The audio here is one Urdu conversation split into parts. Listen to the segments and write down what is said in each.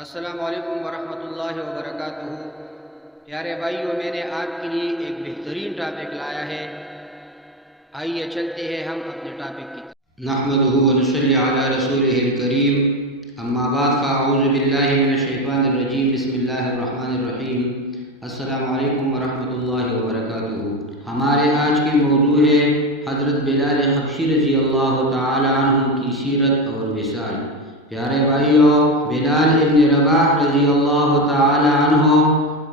السلام علیکم ورحمۃ اللہ وبرکاتہ۔ پیارے بھائیوں، میں نے آپ کے لیے ایک بہترین ٹاپک لایا ہے۔ آئیے چلتے ہیں ہم اپنے ٹاپک کی طرف۔ نحمدہ ونصلی علی رسولہ الکریم، اما بعد فاعوذ باللہ من الشیطان الرجیم، بسم اللہ الرحمن الرحیم۔ السلام علیکم ورحمۃ اللہ وبرکاتہ۔ ہمارے آج کے موضوع ہے حضرت بلال حبشی رضی اللہ تعالی عنہ کی سیرت اور وصال۔ پیارے بھائیوں، بلال ابن رباح رضی اللہ تعالی عنہ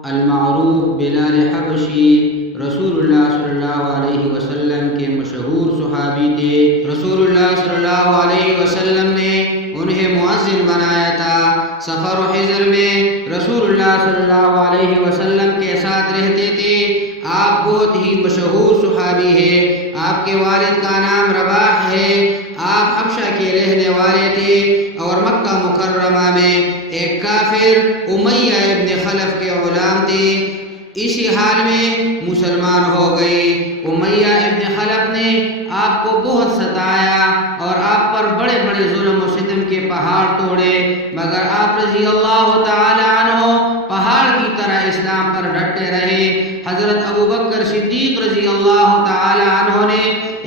المعروف بلال حبشی رسول اللہ صلی اللہ علیہ وسلم کے مشہور صحابی تھے۔ رسول اللہ صلی اللہ علیہ وسلم نے انہیں مؤذن بنایا تھا۔ سفر و حضر میں رسول اللہ صلی اللہ علیہ وسلم کے ساتھ رہتے تھے۔ آپ بہت ہی مشہور صحابی ہیں۔ آپ کے والد کا نام رباح ہے۔ آپ حبشہ کے رہنے والے تھے اور مکہ مکرمہ میں ایک کافر امیہ ابن خلف کے غلام تھے۔ اسی حال میں مسلمان ہو گئے۔ امیہ ابن خلف نے آپ کو بہت ستایا اور آپ پر بڑے بڑے ظلم و ستم کے پہاڑ توڑے، مگر آپ رضی اللہ تعالی عنہ پہاڑ کی طرح اسلام پر ڈٹے رہے۔ حضرت ابو بکر صدیق رضی اللہ تعالی عنہ نے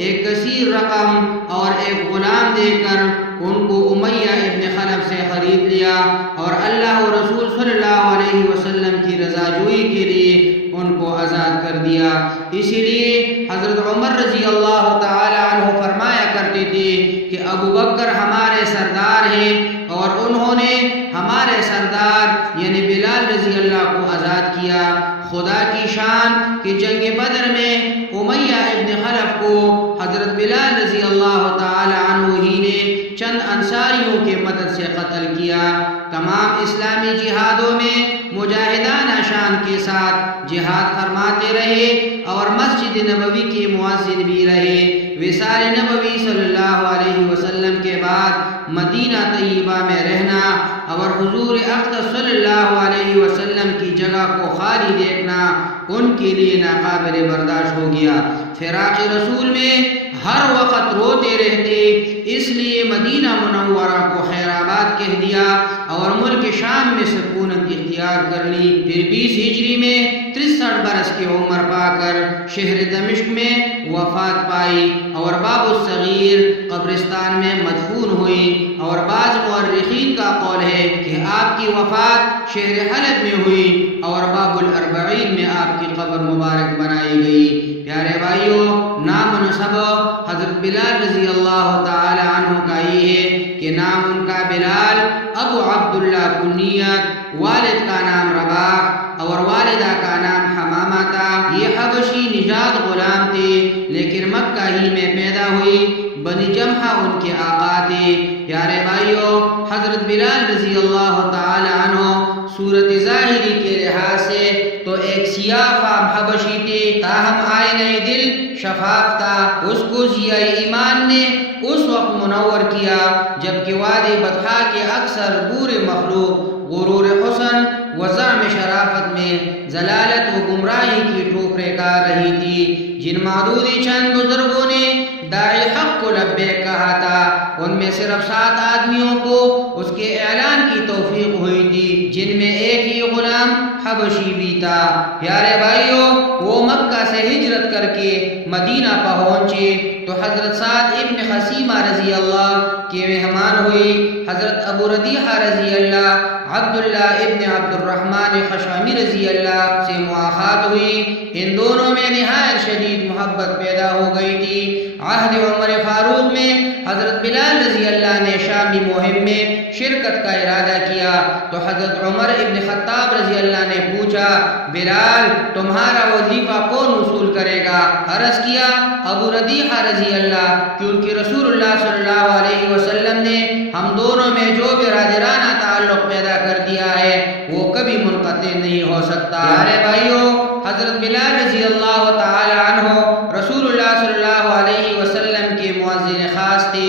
ایک کثیر رقم اور ایک غلام دے کر ان کو امیہ ابن خلف سے خرید لیا اور اللہ و رسول صلی اللہ علیہ وسلم کی رضا جوئی کے لیے ان کو آزاد کر دیا۔ اسی لیے حضرت عمر رضی اللہ تعالی عنہ فرمایا کرتے تھے کہ ابو بکر ہمارے سردار ہیں اور انہوں نے ہمارے سردار یعنی بلال رضی اللہ کو آزاد کیا۔ خدا کی شان کہ جنگ بدر میں امیہ ابن خلف کو حضرت بلال رضی اللہ تعالی عنہ ہی نے چند انصاریوں کے مدد سے قتل کیا۔ تمام اسلامی جہادوں میں مجاہدانہ شان کے ساتھ جہاد فرماتے رہے اور مسجد نبوی کے مؤذن بھی رہے۔ وصال نبوی صلی اللہ علیہ وسلم کے بعد مدینہ طیبہ میں رہنا اور حضور اقدس صلی اللہ علیہ وسلم کی جگہ کو خالی دیکھنا ان کے لیے ناقابل برداشت ہو گیا۔ فراق رسول میں ہر وقت روتے رہتے، اس لیے مدینہ منورہ کو خیر آباد کہہ دیا اور ملک شام میں سکونت اختیار کر لی۔ پھر 20 ہجری میں 63 برس کی عمر پا کر شہر دمشق میں وفات پائی اور باب الصغیر قبرستان میں مدفون ہوئی، اور بعض مورخین کا قول ہے کہ آپ کی وفات شہر حلب میں ہوئی اور باب الاربعین میں آپ کی قبر مبارک بنائی گئی۔ پیارے بھائیوں، نام و نسب حضرت بلال رضی اللہ تعالی عنہ کا یہ ہے کہ نام ان کا بلال، ابو عبداللہ کنیت، والد کا نام رباح اور والدہ کا نام حمامہ تھا۔ یہ حبشی نژاد غلام تھے لیکن مکہ ہی میں پیدا ہوئی۔ بنی جمحہ ان کے آقا تھے۔ پیارے بھائیوں، حضرت بلال رضی اللہ تعالی عنہ صورت ظاہری کے لحاظ سے تو ایک سیاہ فام حبشی تھے، تاہم آئینہ دل شفاف تھا۔ اس کو ضیاء ایمان نے اس وقت منور کیا جبکہ وادی بطحا کے اکثر بورے مخلوق غرور حسن و زعم شرافت میں ضلالت و گمراہی کی ٹھوکریں کار رہی تھی۔ جن معدودی چند بزرگوں نے داعی حق کو لبیک کہا تھا، ان میں صرف 7 آدمیوں کو اس کے اعلان کی توفیق ہوئی تھی، جن میں ایک ہی غلام حبشی بھی تھا۔ پیارے بھائیوں، وہ مکہ سے ہجرت کر کے مدینہ پہنچے تو حضرت سعد ابن خثیمہ رضی اللہ کے مہمان ہوئی۔ حضرت ابو ردیحہ رضی اللہ، عبداللہ ابن عبد الرحمن خشامی رضی اللہ سے مواخات ہوئی۔ ان دونوں میں نہایت شدید محبت پیدا ہو گئی تھی۔ عہد عمر فاروق میں حضرت بلال رضی اللہ نے شامی مہم میں شرکت کا ارادہ کیا تو حضرت عمر ابن خطاب رضی اللہ نے پوچھا، بلال تمہارا وظیفہ کون وصول کرے گا؟ عرض کیا ابو ردیحہ رضی اللہ، کیونکہ رسول اللہ صلی اللہ علیہ وسلم نے ہم دونوں میں جو برادرانہ تعلق پیدا کر دیا ہے وہ کبھی منقطع نہیں ہو سکتا۔ پیارے بھائیوں، حضرت بلال رضی اللہ تعالی عنہ رسول اللہ صلی اللہ علیہ وسلم کے مؤذن خاص تھے۔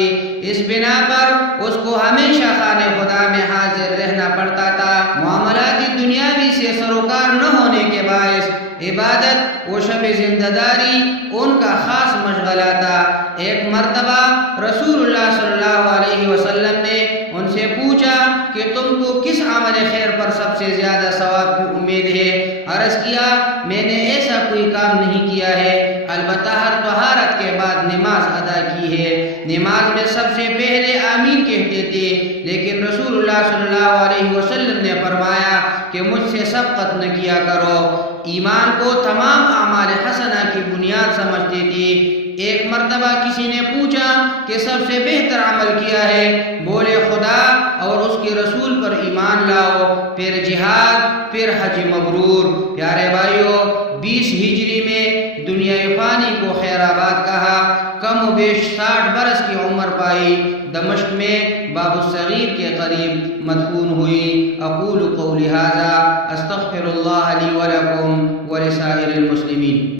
اس بنا پر اس کو ہمیشہ خانہ خدا میں حاضر رہنا پڑتا تھا۔ معاملات دنیاوی سے سروکار نہ ہونے کے باعث عبادت و شب زندہ داری ان کا خاص مشغلہ تھا۔ ایک مرتبہ رسول اللہ صلی اللہ علیہ وسلم نے ان سے پوچھا کہ تم کو کس عمل خیر پر سب سے زیادہ ثواب کی امید ہے؟ عرض کیا میں نے ایسا کوئی کام نہیں کیا ہے، البتہ ہر طہارت کے بعد نماز ادا کی ہے۔ نماز میں سب سے پہلے آمین کہتے تھے، لیکن رسول اللہ صلی اللہ علیہ وسلم نے فرمایا کہ مجھ سے سبقت نہ کیا کرو۔ ایمان کو تمام اعمال حسنہ کی بنیاد سمجھتے تھے۔ ایک مرتبہ کسی نے پوچھا کہ سب سے بہتر عمل کیا ہے؟ بولے خدا اور اس کے رسول پر ایمان لاؤ، پھر جہاد، پھر حج مبرور۔ پیارے بھائیو، 20 ہجری میں دنیا فانی کو خیر آباد کہا، کم و بیش 60 برس کی عمر پائی، دمشق میں باب الصغیر کے قریب مدفون ہوئی۔ اقول قولی ھذا استغفر اللہ لی ولکم ولسائر المسلمین۔